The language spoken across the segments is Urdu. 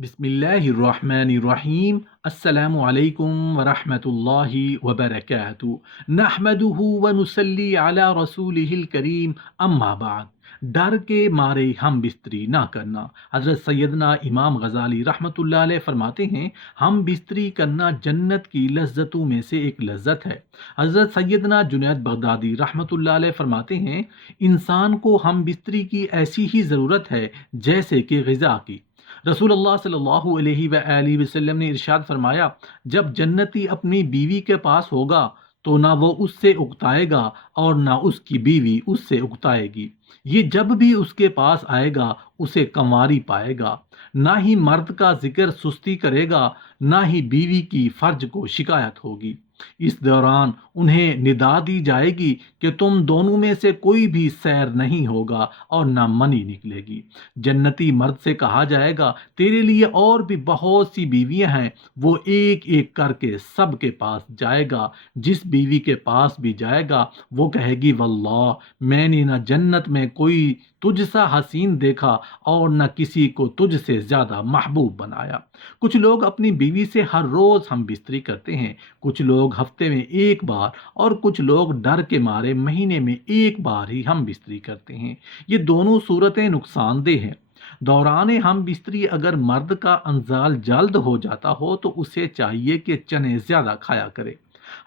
بسم اللہ الرحمن الرحیم۔ السلام علیکم ورحمۃ اللہ وبرکاتہ۔ نحمدہ ونصلی علی رسولہ الکریم، اما بعد۔ ڈر کے مارے ہم بستری نہ کرنا۔ حضرت سیدنا امام غزالی رحمۃ اللہ علیہ فرماتے ہیں، ہم بستری کرنا جنت کی لذتوں میں سے ایک لذت ہے۔ حضرت سیدنا جنید بغدادی رحمۃ اللہ علیہ فرماتے ہیں، انسان کو ہم بستری کی ایسی ہی ضرورت ہے جیسے کہ غذا کی۔ رسول اللہ صلی اللہ علیہ وآلہ وسلم نے ارشاد فرمایا، جب جنتی اپنی بیوی کے پاس ہوگا تو نہ وہ اس سے اکتائے گا اور نہ اس کی بیوی اس سے اکتائے گی۔ یہ جب بھی اس کے پاس آئے گا اسے کنواری پائے گا۔ نہ ہی مرد کا ذکر سستی کرے گا، نہ ہی بیوی کی فرج کو شکایت ہوگی۔ اس دوران انہیں ندا دی جائے گی کہ تم دونوں میں سے کوئی بھی سیر نہیں ہوگا اور نہ منی نکلے گی۔ جنتی مرد سے کہا جائے گا، تیرے لیے اور بھی بہت سی بیویاں ہیں۔ وہ ایک ایک کر کے سب کے پاس جائے گا۔ جس بیوی کے پاس بھی جائے گا وہ کہے گی، واللہ میں نے نہ جنت میں کوئی تجھ سا حسین دیکھا اور نہ کسی کو تجھ سے زیادہ محبوب بنایا۔ کچھ لوگ اپنی بیوی سے ہر روز ہم بستری کرتے ہیں، کچھ لوگ ہفتے میں ایک بار اور کچھ لوگ ڈر کے مارے مہینے میں ایک بار ہی ہم بستری کرتے ہیں۔ یہ دونوں صورتیں نقصان دہ ہیں۔ دوران ہم بستری اگر مرد کا انزال جلد ہو جاتا ہو تو اسے چاہیے کہ چنے زیادہ کھایا کرے۔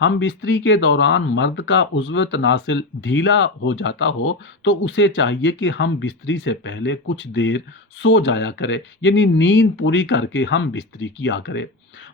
ہم بستری کے دوران مرد کا عضو تناسل ڈھیلا ہو جاتا ہو تو اسے چاہیے کہ ہم بستری سے پہلے کچھ دیر سو جایا کرے، یعنی نیند پوری کر کے ہم بستری کیا کرے۔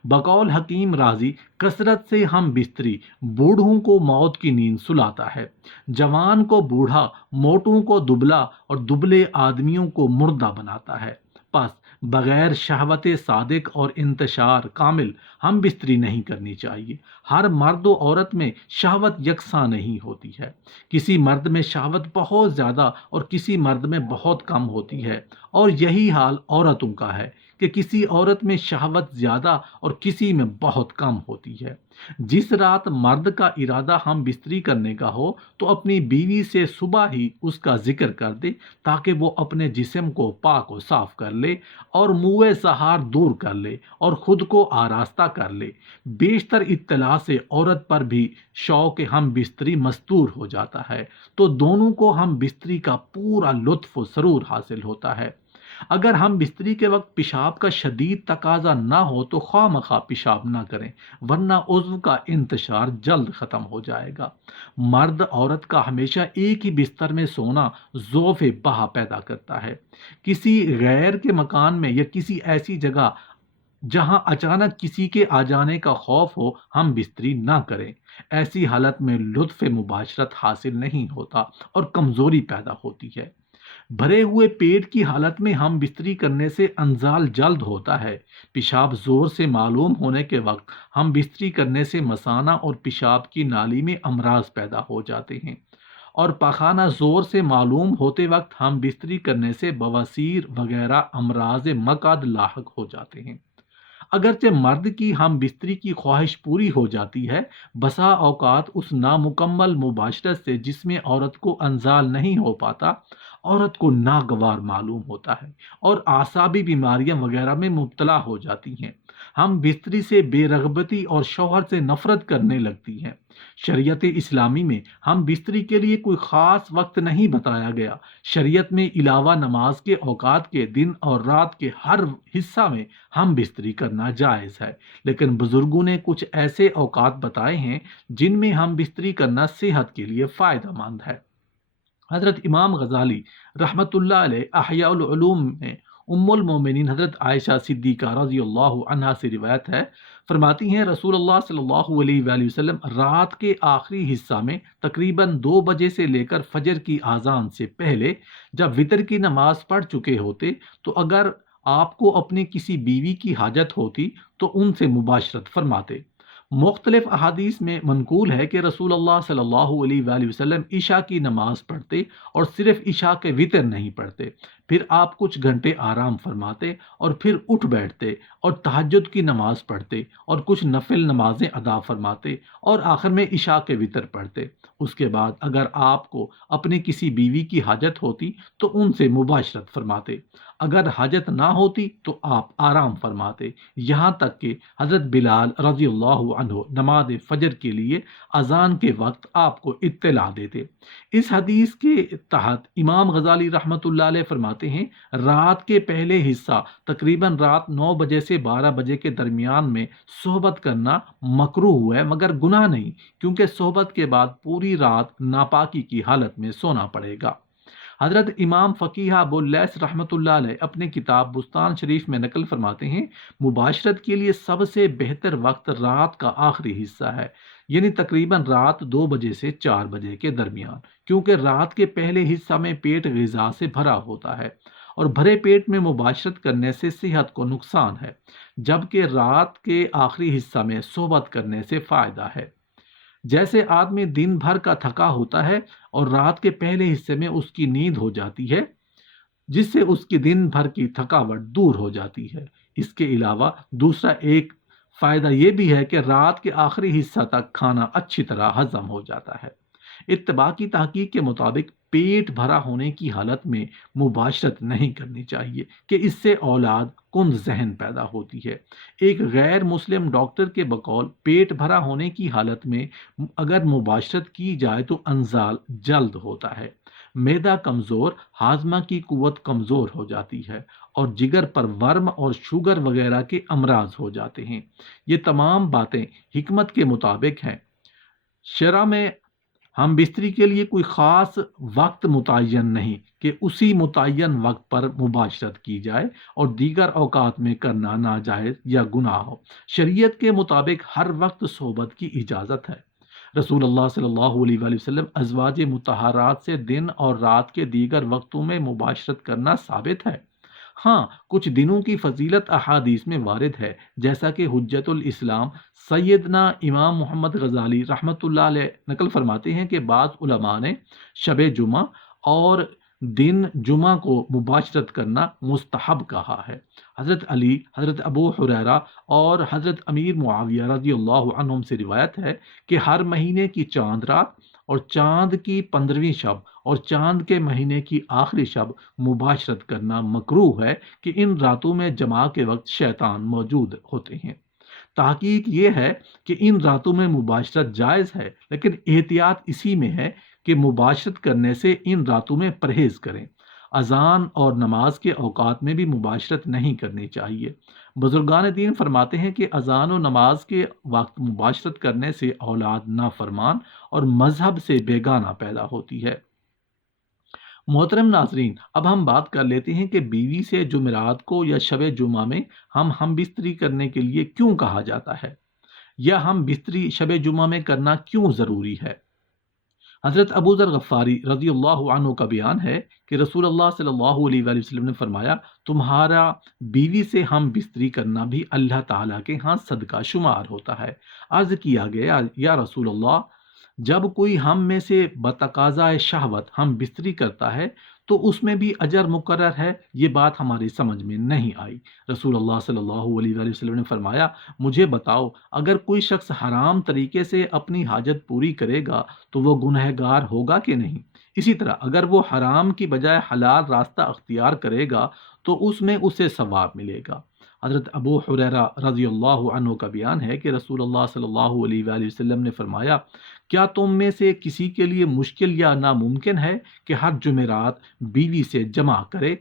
بقول حکیم رازی، کثرت سے ہم بستری بوڑھوں کو موت کی نیند سلاتا ہے، جوان کو بوڑھا، موٹوں کو دبلا اور دبلے آدمیوں کو مردہ بناتا ہے۔ پس بغیر شہوت صادق اور انتشار کامل ہم بستری نہیں کرنی چاہیے۔ ہر مرد و عورت میں شہوت یکساں نہیں ہوتی ہے۔ کسی مرد میں شہوت بہت زیادہ اور کسی مرد میں بہت کم ہوتی ہے، اور یہی حال عورتوں کا ہے کہ کسی عورت میں شہوت زیادہ اور کسی میں بہت کم ہوتی ہے۔ جس رات مرد کا ارادہ ہم بستری کرنے کا ہو تو اپنی بیوی سے صبح ہی اس کا ذکر کر دے تاکہ وہ اپنے جسم کو پاک و صاف کر لے اور موئے سہار دور کر لے اور خود کو آراستہ کر لے۔ بیشتر اطلاع سے عورت پر بھی شوق ہم بستری مستور ہو جاتا ہے تو دونوں کو ہم بستری کا پورا لطف و سرور حاصل ہوتا ہے۔ اگر ہم بستری کے وقت پیشاب کا شدید تقاضا نہ ہو تو خواہ مخواہ پیشاب نہ کریں، ورنہ عضو کا انتشار جلد ختم ہو جائے گا۔ مرد عورت کا ہمیشہ ایک ہی بستر میں سونا ضعف بہا پیدا کرتا ہے۔ کسی غیر کے مکان میں یا کسی ایسی جگہ جہاں اچانک کسی کے آ جانے کا خوف ہو ہم بستری نہ کریں۔ ایسی حالت میں لطف مباشرت حاصل نہیں ہوتا اور کمزوری پیدا ہوتی ہے۔ بھرے ہوئے پیٹ کی حالت میں ہم بستری کرنے سے انزال جلد ہوتا ہے۔ پیشاب زور سے معلوم ہونے کے وقت ہم بستری کرنے سے مثانہ اور پیشاب کی نالی میں امراض پیدا ہو جاتے ہیں، اور پاخانہ زور سے معلوم ہوتے وقت ہم بستری کرنے سے بواسیر وغیرہ امراض مقعد لاحق ہو جاتے ہیں۔ اگرچہ مرد کی ہم بستری کی خواہش پوری ہو جاتی ہے، بسا اوقات اس نامکمل مباشرت سے جس میں عورت کو انزال نہیں ہو پاتا، عورت کو ناگوار معلوم ہوتا ہے اور اعصابی بیماریاں وغیرہ میں مبتلا ہو جاتی ہیں۔ ہم بستری سے بے رغبتی اور شوہر سے نفرت کرنے لگتی ہیں۔ شریعت اسلامی میں ہم بستری کے لیے کوئی خاص وقت نہیں بتایا گیا۔ شریعت میں علاوہ نماز کے اوقات کے دن اور رات کے ہر حصہ میں ہم بستری کرنا جائز ہے، لیکن بزرگوں نے کچھ ایسے اوقات بتائے ہیں جن میں ہم بستری کرنا صحت کے لیے فائدہ مند ہے۔ حضرت امام غزالی رحمۃ اللہ علیہ احیاء العلوم میں ام المومنین حضرت عائشہ صدیقہ رضی اللہ عنہا سے روایت ہے، فرماتی ہیں رسول اللہ صلی اللہ علیہ وآلہ وسلم رات کے آخری حصہ میں تقریباً 2 بجے سے لے کر فجر کی اذان سے پہلے جب وتر کی نماز پڑھ چکے ہوتے تو اگر آپ کو اپنی کسی بیوی کی حاجت ہوتی تو ان سے مباشرت فرماتے۔ مختلف احادیث میں منقول ہے کہ رسول اللہ صلی اللہ علیہ وآلہ وسلم عشاء کی نماز پڑھتے اور صرف عشاء کے وتر نہیں پڑھتے، پھر آپ کچھ گھنٹے آرام فرماتے اور پھر اٹھ بیٹھتے اور تہجد کی نماز پڑھتے اور کچھ نفل نمازیں ادا فرماتے اور آخر میں عشاء کے وتر پڑھتے۔ اس کے بعد اگر آپ کو اپنی کسی بیوی کی حاجت ہوتی تو ان سے مباشرت فرماتے، اگر حاجت نہ ہوتی تو آپ آرام فرماتے، یہاں تک کہ حضرت بلال رضی اللہ عنہ نماز فجر کے لیے اذان کے وقت آپ کو اطلاع دیتے۔ اس حدیث کے تحت امام غزالی رحمۃ اللہ علیہ فرماتے ہیں، رات کے پہلے حصہ تقریباً رات 9 بجے سے 12 بجے کے درمیان میں صحبت کرنا مکروہ ہے مگر گناہ نہیں، کیونکہ صحبت کے بعد پوری رات ناپاکی کی حالت میں سونا پڑے گا۔ حضرت امام فقیہ ابو اللیث رحمۃ اللہ علیہ اپنے کتاب بستان شریف میں نقل فرماتے ہیں، مباشرت کے لیے سب سے بہتر وقت رات کا آخری حصہ ہے، یعنی تقریباً رات 2 بجے سے 4 بجے کے درمیان، کیونکہ رات کے پہلے حصہ میں پیٹ غذا سے بھرا ہوتا ہے اور بھرے پیٹ میں مباشرت کرنے سے صحت کو نقصان ہے، جبکہ رات کے آخری حصہ میں صحبت کرنے سے فائدہ ہے۔ جیسے آدمی دن بھر کا تھکا ہوتا ہے اور رات کے پہلے حصے میں اس کی نیند ہو جاتی ہے، جس سے اس کی دن بھر کی تھکاوٹ دور ہو جاتی ہے۔ اس کے علاوہ دوسرا ایک فائدہ یہ بھی ہے کہ رات کے آخری حصہ تک کھانا اچھی طرح ہضم ہو جاتا ہے۔ اتباع کی تحقیق کے مطابق پیٹ بھرا ہونے کی حالت میں مباشرت نہیں کرنی چاہیے کہ اس سے اولاد کند ذہن پیدا ہوتی ہے۔ ایک غیر مسلم ڈاکٹر کے بقول پیٹ بھرا ہونے کی حالت میں اگر مباشرت کی جائے تو انزال جلد ہوتا ہے، معدہ کمزور، ہاضمہ کی قوت کمزور ہو جاتی ہے اور جگر پر ورم اور شوگر وغیرہ کے امراض ہو جاتے ہیں۔ یہ تمام باتیں حکمت کے مطابق ہیں۔ شرع میں ہم بستری کے لیے کوئی خاص وقت متعین نہیں کہ اسی متعین وقت پر مباشرت کی جائے اور دیگر اوقات میں کرنا ناجائز یا گناہ ہو۔ شریعت کے مطابق ہر وقت صحبت کی اجازت ہے۔ رسول اللہ صلی اللہ علیہ وآلہ وسلم ازواج مطہرات سے دن اور رات کے دیگر وقتوں میں مباشرت کرنا ثابت ہے۔ ہاں، کچھ دنوں کی فضیلت احادیث میں وارد ہے، جیسا کہ حجت الاسلام سیدنا امام محمد غزالی رحمۃ اللہ علیہ نقل فرماتے ہیں کہ بعض علماء نے شب جمعہ اور دن جمعہ کو مباشرت کرنا مستحب کہا ہے۔ حضرت علی، حضرت ابو حریرہ اور حضرت امیر معاویہ رضی اللہ عنہم سے روایت ہے کہ ہر مہینے کی چاند رات اور چاند کی 15ویں شب اور چاند کے مہینے کی آخری شب مباشرت کرنا مکروہ ہے کہ ان راتوں میں جماع کے وقت شیطان موجود ہوتے ہیں۔ تحقیق یہ ہے کہ ان راتوں میں مباشرت جائز ہے، لیکن احتیاط اسی میں ہے کہ مباشرت کرنے سے ان راتوں میں پرہیز کریں۔ اذان اور نماز کے اوقات میں بھی مباشرت نہیں کرنی چاہیے۔ بزرگان دین فرماتے ہیں کہ اذان و نماز کے وقت مباشرت کرنے سے اولاد نافرمان اور مذہب سے بیگانہ پیدا ہوتی ہے۔ محترم ناظرین، اب ہم بات کر لیتے ہیں کہ بیوی سے جمعرات کو یا شب جمعہ میں ہم بستری کرنے کے لیے کیوں کہا جاتا ہے، یا ہم بستری شب جمعہ میں کرنا کیوں ضروری ہے۔ حضرت ابو ذر غفاری رضی اللہ عنہ کا بیان ہے کہ رسول اللہ صلی اللہ علیہ وآلہ وسلم نے فرمایا، تمہارا بیوی سے ہم بستری کرنا بھی اللہ تعالیٰ کے ہاں صدقہ شمار ہوتا ہے۔ عرض کیا گیا، یا رسول اللہ، جب کوئی ہم میں سے بتقاضائے شہوت ہم بستری کرتا ہے تو اس میں بھی اجر مقرر ہے؟ یہ بات ہماری سمجھ میں نہیں آئی۔ رسول اللہ صلی اللہ علیہ وآلہ وسلم نے فرمایا، مجھے بتاؤ، اگر کوئی شخص حرام طریقے سے اپنی حاجت پوری کرے گا تو وہ گنہگار ہوگا کہ نہیں؟ اسی طرح اگر وہ حرام کی بجائے حلال راستہ اختیار کرے گا تو اس میں اسے ثواب ملے گا۔ حضرت ابو حریرہ رضی اللہ عنہ کا بیان ہے کہ رسول اللہ صلی اللہ علیہ وآلہ وسلم نے فرمایا، کیا تم میں سے کسی کے لیے مشکل یا ناممکن ہے کہ ہر جمعرات بیوی سے جمع کرے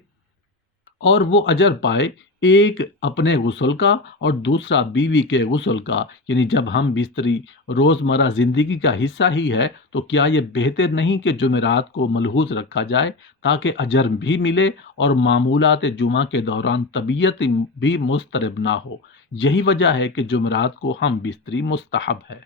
اور وہ اجر پائے، ایک اپنے غسل کا اور دوسرا بیوی کے غسل کا؟ یعنی جب ہم بستری روزمرہ زندگی کا حصہ ہی ہے تو کیا یہ بہتر نہیں کہ جمعرات کو ملحوظ رکھا جائے تاکہ اجر بھی ملے اور معمولات جمعہ کے دوران طبیعت بھی مضطرب نہ ہو؟ یہی وجہ ہے کہ جمعرات کو ہم بستری مستحب ہے۔